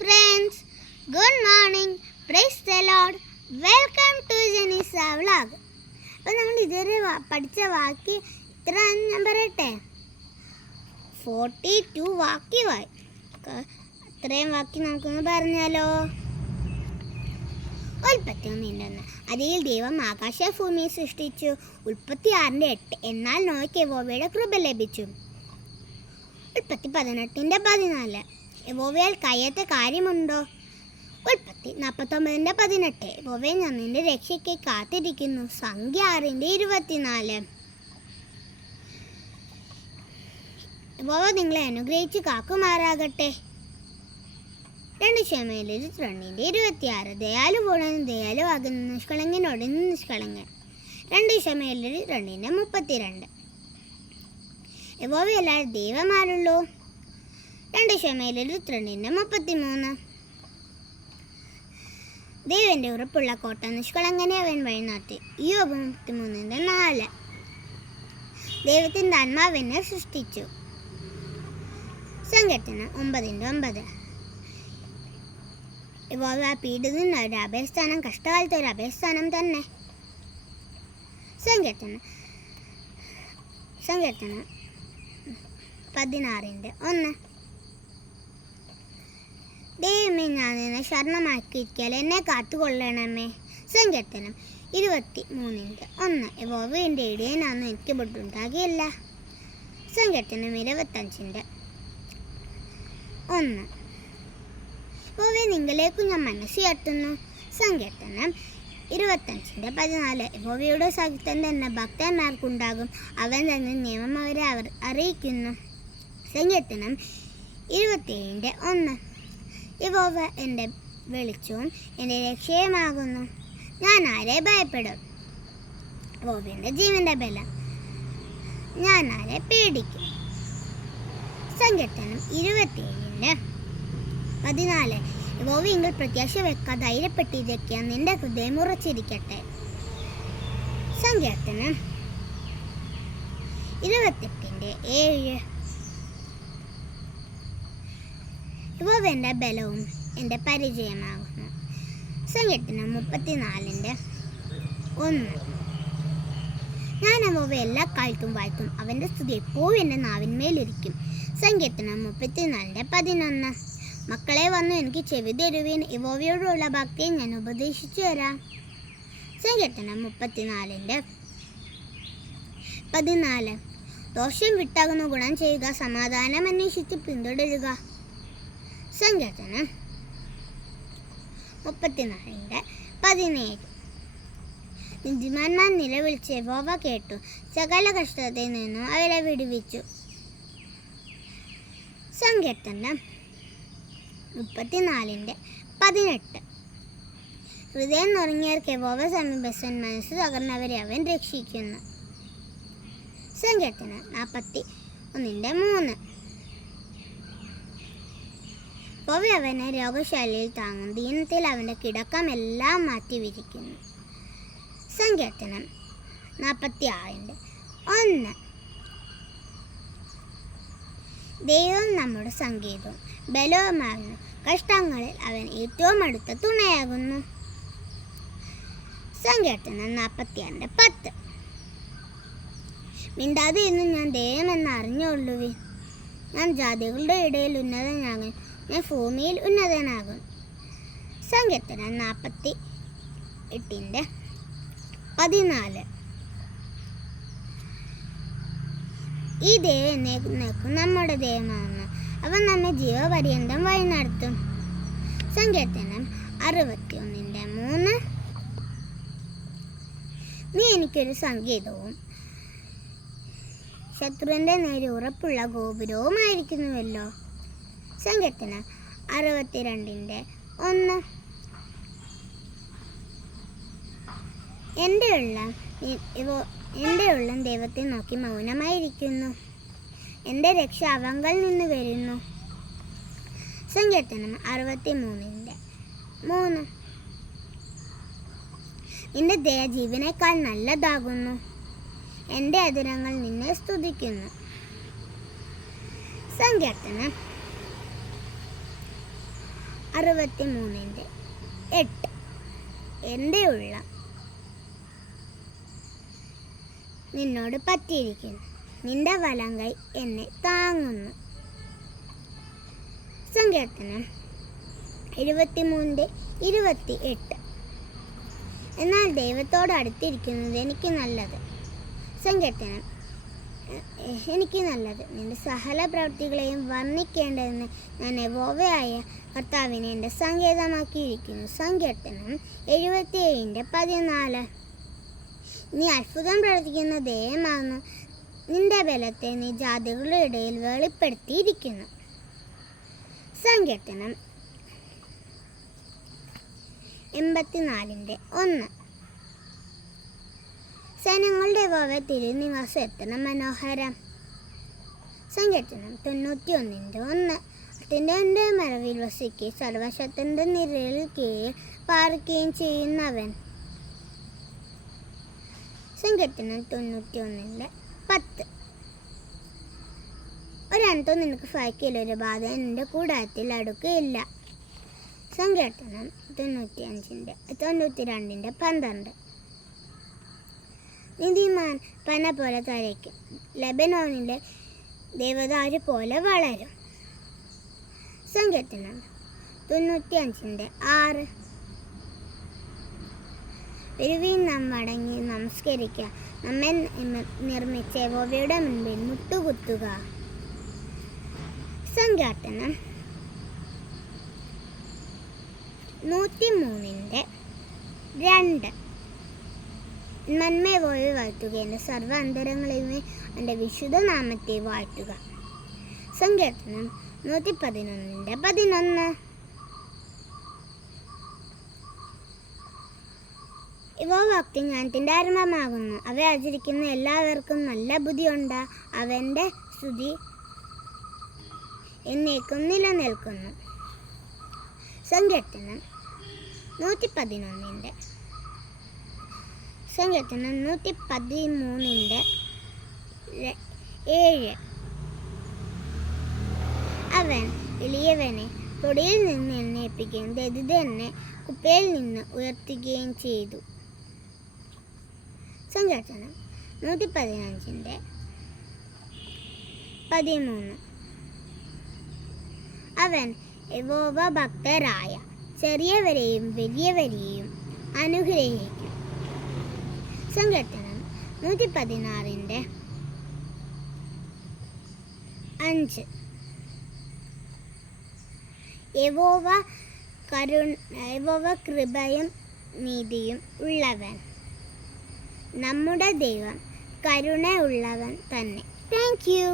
friends, good morning, praise the Lord, welcome to Jenisa vlog. അപ്പോൾ നമ്മൾ ഇതുവരെ പഠിച്ച വാക്ക് ഇത്ര ഞാൻ പറയട്ടെ 42 വാക്യമായി. അത്രയും വാക്യം നമുക്കൊന്ന് പറഞ്ഞാലോ. ഉൽപ്പത്തി 1:1 അതിൽ ദൈവം ആകാശഭൂമിയെ സൃഷ്ടിച്ചു. ഉൽപ്പത്തി 6:8 എന്നാൽ നോയ്ക്ക് യഹോവയുടെ കൃപ ലഭിച്ചു. ഉൽപ്പത്തി 18:14 യഹോവയാൽ കഴിയാത്ത കാര്യമുണ്ടോ. ഉൽപ്പത്തി 49:18 യഹോവേ ഞാൻ നിന്റെ രക്ഷയ്ക്ക് കാത്തിരിക്കുന്നു. സംഖ്യ 6:24 യഹോവ നിങ്ങളെ അനുഗ്രഹിച്ച് കാക്കുമാറാകട്ടെ. 2 ശമൂവേൽ 2:26 ദയാലുവോടും ദയാലുവാകുന്ന നിഷ്കളങ്കനോടും നിഷ്കളങ്കൻ. 2 ശമൂവേൽ 2:32 യഹോവയല്ലാതെ ദൈവമാരുള്ളൂ. 2 ശമൂവേൽ 2:33 ദൈവന്റെ ഉറപ്പുള്ള കോട്ട നിഷ്കളങ്കനെ അവൻ വഴിനാട്ടി. യോബ് 33:4 ദൈവത്തിന്റെ ആത്മാവിനെ സൃഷ്ടിച്ചു. സങ്കീർത്തനം 9:9 യഹോവ പീഡിതന് ഒരു അഭയസ്ഥാനം, കഷ്ടകാലത്ത് ഒരു അഭയസ്ഥാനം തന്നെ. സങ്കീർത്തനം 16:1 ദൈവമേ ഞാൻ നിന്നെ ശരണമാക്കിയിരിക്കൽ എന്നെ കാത്തുകൊള്ളണമേ. സങ്കീർത്തനം 23:1 യഹോവ എൻ്റെ ഇടയനാണെന്ന് എനിക്ക് ബുദ്ധിമുട്ടാകില്ല. സങ്കീർത്തനം 25:1 യഹോവേ നിങ്ങളിലേക്കു ഞാൻ മനസ്സുയർത്തുന്നു. സങ്കീർത്തനം 25:14 യഹോവയുടെ സഹിതം തന്നെ ഭക്തന്മാർക്കുണ്ടാകും. അവൻ തന്നെ നിയമം അവരെ അറിയിക്കുന്നു. സങ്കീർത്തനം 27:1 യഹോവ എൻ്റെ വെളിച്ചവും എൻ്റെ രക്ഷയുമാകുന്നു. ഞാൻ ആരെ ഭയപ്പെടും. യഹോവയുടെ ജീവന്റെ ബലം, ഞാൻ ആരെ പേടിക്കും. സങ്കീർത്തനം 27:14 യഹോവ എങ്കിൽ പ്രത്യാശ വെക്കാൻ ധൈര്യപ്പെട്ടിരിക്കുക, നിന്റെ ഹൃദയം ഉറച്ചിരിക്കട്ടെ. സങ്കീർത്തനം 28:7 യഹോവ എൻ്റെ ബലവും എൻ്റെ പരിചയമാകുന്നു. സങ്കീർത്തനം 34:1 ഞാൻ യഹോവ എല്ലാ കാലത്തും വാഴ്ത്തും, അവൻ്റെ സ്തുതി എപ്പോഴും എൻ്റെ നാവിന്മേലിരിക്കും. സങ്കീർത്തനം 34:11 മക്കളെ വന്നു എനിക്ക് ചെവി തരുവീൻ, യഹോവയോടുള്ള ഭക്തിയെ ഞാൻ ഉപദേശിച്ചു തരാം. സങ്കീർത്തനം 34:14 ദോഷം വിട്ടാകുന്ന ഗുണം ചെയ്യുക, സമാധാനം അന്വേഷിച്ച് പിന്തുടരുക. സങ്കീർത്തനം 34:17 നീതിമാന്മാർ നിലവിളിച്ച് യഹോവ കേട്ടു, സകല കഷ്ടത്തിൽ നിന്നും അവരെ വിടുവിച്ചു. സങ്കീർത്തനം 34:18 ഹൃദയം നുറങ്ങിയവർക്ക് യഹോവ സമീപസ്ഥൻ, മനസ്സ് തകർന്നവരെ അവൻ രക്ഷിക്കുന്നു. സങ്കീർത്തനം 41:3 യഹോവ അവനെ രോഗശാലയിൽ താങ്ങും, ദീനത്തിൽ അവൻ്റെ കിടക്കമെല്ലാം മാറ്റിവിരിക്കുന്നു. സങ്കീർത്തനം 46:1 ദൈവം നമ്മുടെ സംഗീതവും ബലവുമാകുന്നു, കഷ്ടങ്ങളിൽ അവൻ ഏറ്റവും അടുത്ത തുണയാകുന്നു. സങ്കീർത്തനം 46:10 മിണ്ടാതെ ഇന്ന് ഞാൻ ദൈവമെന്ന് അറിഞ്ഞുകൊള്ളുവേ. ഞാൻ ജാതികളുടെ ഇടയിൽ ഉന്നതനാകും, ഞാൻ ഭൂമിയിൽ ഉന്നതനാകും. സങ്കീർത്തനം 48:14 ഈ ദൈവം എന്നേക്കും നമ്മുടെ ദൈവമാകുന്നു, അവൻ നമ്മെ ജീവപര്യന്തം വഴി നടത്തും. സങ്കീർത്തനം 61:3 നീ എനിക്കൊരു സംഗീതവും ശത്രുവിൻ്റെ നേരെ ഉറപ്പുള്ള ഗോപുരവുമായിരിക്കുന്നുവല്ലോ. സങ്കീർത്തനം 62:1 എൻ്റെ ഉള്ളം ദൈവത്തെ നോക്കി മൗനമായിരിക്കുന്നു, എൻ്റെ രക്ഷ അവങ്കൽ നിന്ന് വരുന്നു. സങ്കീർത്തനം 63:3 നിന്റെ ദയ ജീവനേക്കാൾ നല്ലതാകുന്നു, എൻ്റെ അധരങ്ങൾ നിന്നെ സ്തുതിക്കുന്നു. സങ്കീർത്തനം 63:8 എൻ്റെ ഉള്ളം നിന്നോട് പറ്റിയിരിക്കുന്നു, നിന്റെ വലം കൈ എന്നെ താങ്ങുന്നു. സങ്കീർത്തനം 73:28 എന്നാൽ ദൈവത്തോട് അടുത്തിരിക്കുന്നത് എനിക്ക് നല്ലത്. സങ്കീർത്തനം എനിക്ക് നല്ലത് നിന്റെ സകല പ്രവൃത്തികളെയും വർണ്ണിക്കേണ്ടതെന്ന് ഞാൻ യഹോവയായ കർത്താവിനെ എൻ്റെ സങ്കേതമാക്കിയിരിക്കുന്നു. സങ്കീർത്തനം 77:14 നീ അത്ഭുതം പ്രവർത്തിക്കുന്ന ദൈവമാകുന്നു, നിന്റെ ബലത്തെ നീ ജാതികളുടെ ഇടയിൽ വെളിപ്പെടുത്തിയിരിക്കുന്നു. സങ്കീർത്തനം 84:1 സൈന്യങ്ങളുടെ യഹോവ തിരുനിവാസം എത്ര മനോഹരം. സങ്കീർത്തനം 91:1 അത്യുന്നതന്റെ മറവിൽ വസിക്കുകയും സർവശക്തന്റെ നിഴലിൽ കീഴിൽ പാർക്കുകയും ചെയ്യുന്നവൻ. സങ്കീർത്തനം 91:10 ഒരനർത്ഥവും നിനക്ക് ഭയക്കില്ല, ഒരു ബാധ നിന്റെ കൂടാരത്തിൽ അടുക്കുകയില്ല. സങ്കീർത്തനം 92:12 നീതിമാൻ പന പോലെ തഴയ്ക്കും, ലെബനോനിലെ ദേവദാരു പോലെ വളരും. സങ്കീർത്തനം 95:6 വരുവീൻ നാം മടങ്ങി നമസ്കരിക്കുക, നമ്മെ നിർമ്മിച്ച യഹോവയുടെ മുൻപിൽ മുട്ടുകുത്തുക. സങ്കീർത്തനം 103:2 നന്മയെ പോയി വാഴ്ത്തുക, എൻ്റെ സർവ്വ അന്തരങ്ങളെയുമേ എൻ്റെ വിശുദ്ധ നാമത്തെ വാഴ്ത്തുക. സങ്കീർത്തനം 111:11 യഹോവഭക്തി ജ്ഞാനത്തിൻ്റെ ആരംഭമാകുന്നു, അവ ആചരിക്കുന്ന എല്ലാവർക്കും നല്ല ബുദ്ധിയുണ്ട്. അവൻ്റെ സ്തുതി എന്നേക്കും നിലനിൽക്കുന്നു. സങ്കീർത്തനം 113 സങ്കീർത്തനം 113:7 അവൻ എളിയവനെ പൊടിയിൽ നിന്ന് എഴുന്നേൽപ്പിക്കുകയും ദരിദ്രനെ കുപ്പയിൽ നിന്ന് ഉയർത്തുകയും ചെയ്തു. സങ്കീർത്തനം 115:13 അവൻ യഹോവ ഭക്തരായ ചെറിയവരെയും വലിയവരെയും അനുഗ്രഹിക്കും. സങ്കീർത്തനം 116:5 യഹോവ കൃപയും നീതിയും ഉള്ളവൻ, നമ്മുടെ ദൈവം കരുണ ഉള്ളവൻ തന്നെ. Thank you.